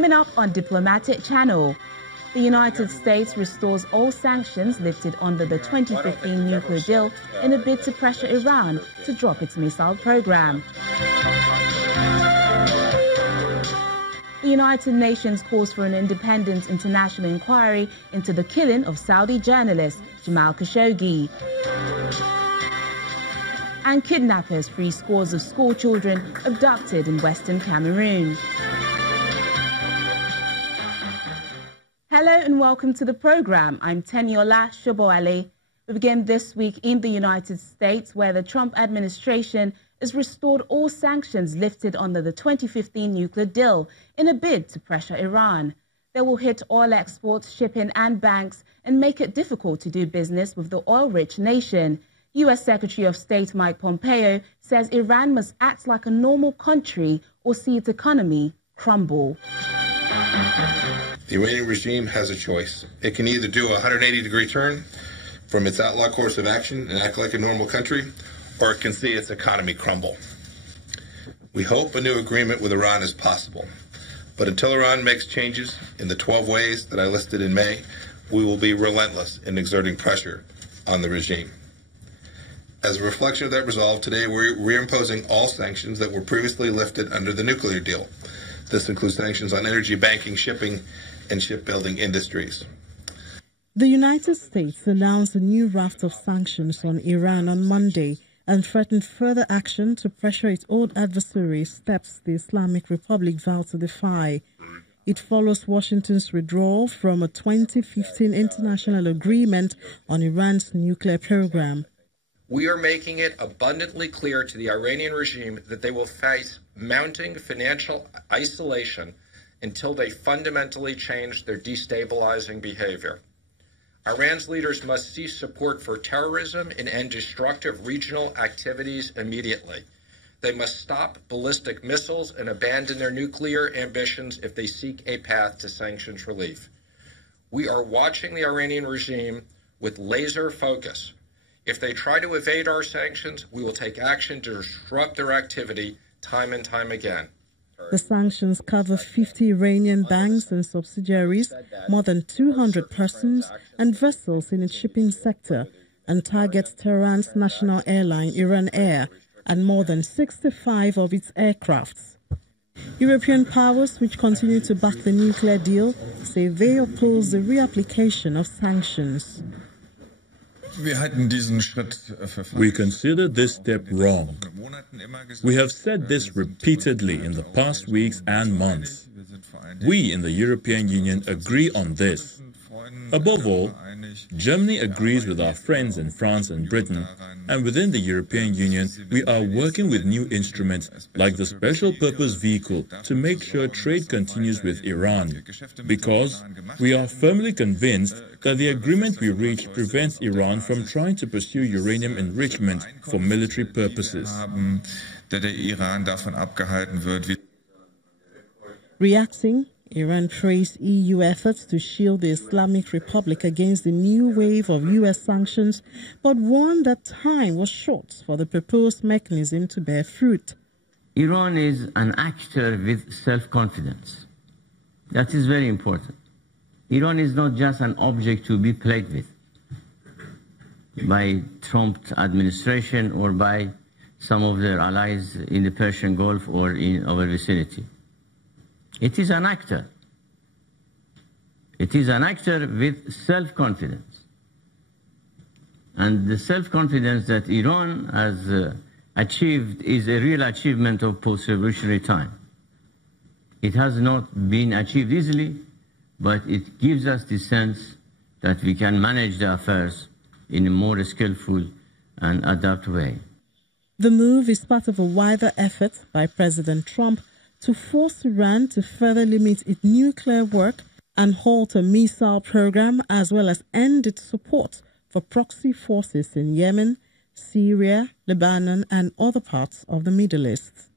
Coming up on Diplomatic Channel, the United States restores all sanctions lifted under the 2015 nuclear deal in a bid to pressure Iran to drop its missile program. The United Nations calls for an independent international inquiry into the killing of Saudi journalist Jamal Khashoggi. And kidnappers free scores of school children abducted in Western Cameroon. Hello and welcome to the program. I'm Teniola Shoboale. We begin this week in the United States, where the Trump administration has restored all sanctions lifted under the 2015 nuclear deal in a bid to pressure Iran. They will hit oil exports, shipping and banks and make it difficult to do business with the oil-rich nation. U.S. Secretary of State Mike Pompeo says Iran must act like a normal country or see its economy crumble. The Iranian regime has a choice. It can either do a 180-degree turn from its outlaw course of action and act like a normal country, or it can see its economy crumble. We hope a new agreement with Iran is possible. But until Iran makes changes in the 12 ways that I listed in May, we will be relentless in exerting pressure on the regime. As a reflection of that resolve, today we're reimposing all sanctions that were previously lifted under the nuclear deal. This includes sanctions on energy, banking, shipping, and shipbuilding industries. The United States announced a new raft of sanctions on Iran on Monday and threatened further action to pressure its old adversary, steps the Islamic Republic vowed to defy. It follows Washington's withdrawal from a 2015 international agreement on Iran's nuclear program. We are making it abundantly clear to the Iranian regime that they will face mounting financial isolation until they fundamentally change their destabilizing behavior. Iran's leaders must cease support for terrorism and end destructive regional activities immediately. They must stop ballistic missiles and abandon their nuclear ambitions if they seek a path to sanctions relief. We are watching the Iranian regime with laser focus. If they try to evade our sanctions, we will take action to disrupt their activity time and time again. The sanctions cover 50 Iranian banks and subsidiaries, more than 200 persons and vessels in its shipping sector, and targets Tehran's national airline, Iran Air, and more than 65 of its aircrafts. European powers, which continue to back the nuclear deal, say they oppose the reapplication of sanctions. We consider this step wrong. We have said this repeatedly in the past weeks and months. We in the European Union agree on this. Above all, Germany agrees with our friends in France and Britain, and within the European Union, we are working with new instruments like the Special Purpose Vehicle to make sure trade continues with Iran, because we are firmly convinced that the agreement we reached prevents Iran from trying to pursue uranium enrichment for military purposes. Reacting, Iran praised EU efforts to shield the Islamic Republic against the new wave of U.S. sanctions, but warned that time was short for the proposed mechanism to bear fruit. Iran is an actor with self-confidence. That is very important. Iran is not just an object to be played with by Trump administration or by some of their allies in the Persian Gulf or in our vicinity. It is an actor. It is an actor with self-confidence. And the self-confidence that Iran has achieved is a real achievement of post-revolutionary time. It has not been achieved easily, but it gives us the sense that we can manage the affairs in a more skillful and adept way. The move is part of a wider effort by President Trump to force Iran to further limit its nuclear work and halt a missile program, as well as end its support for proxy forces in Yemen, Syria, Lebanon, and other parts of the Middle East.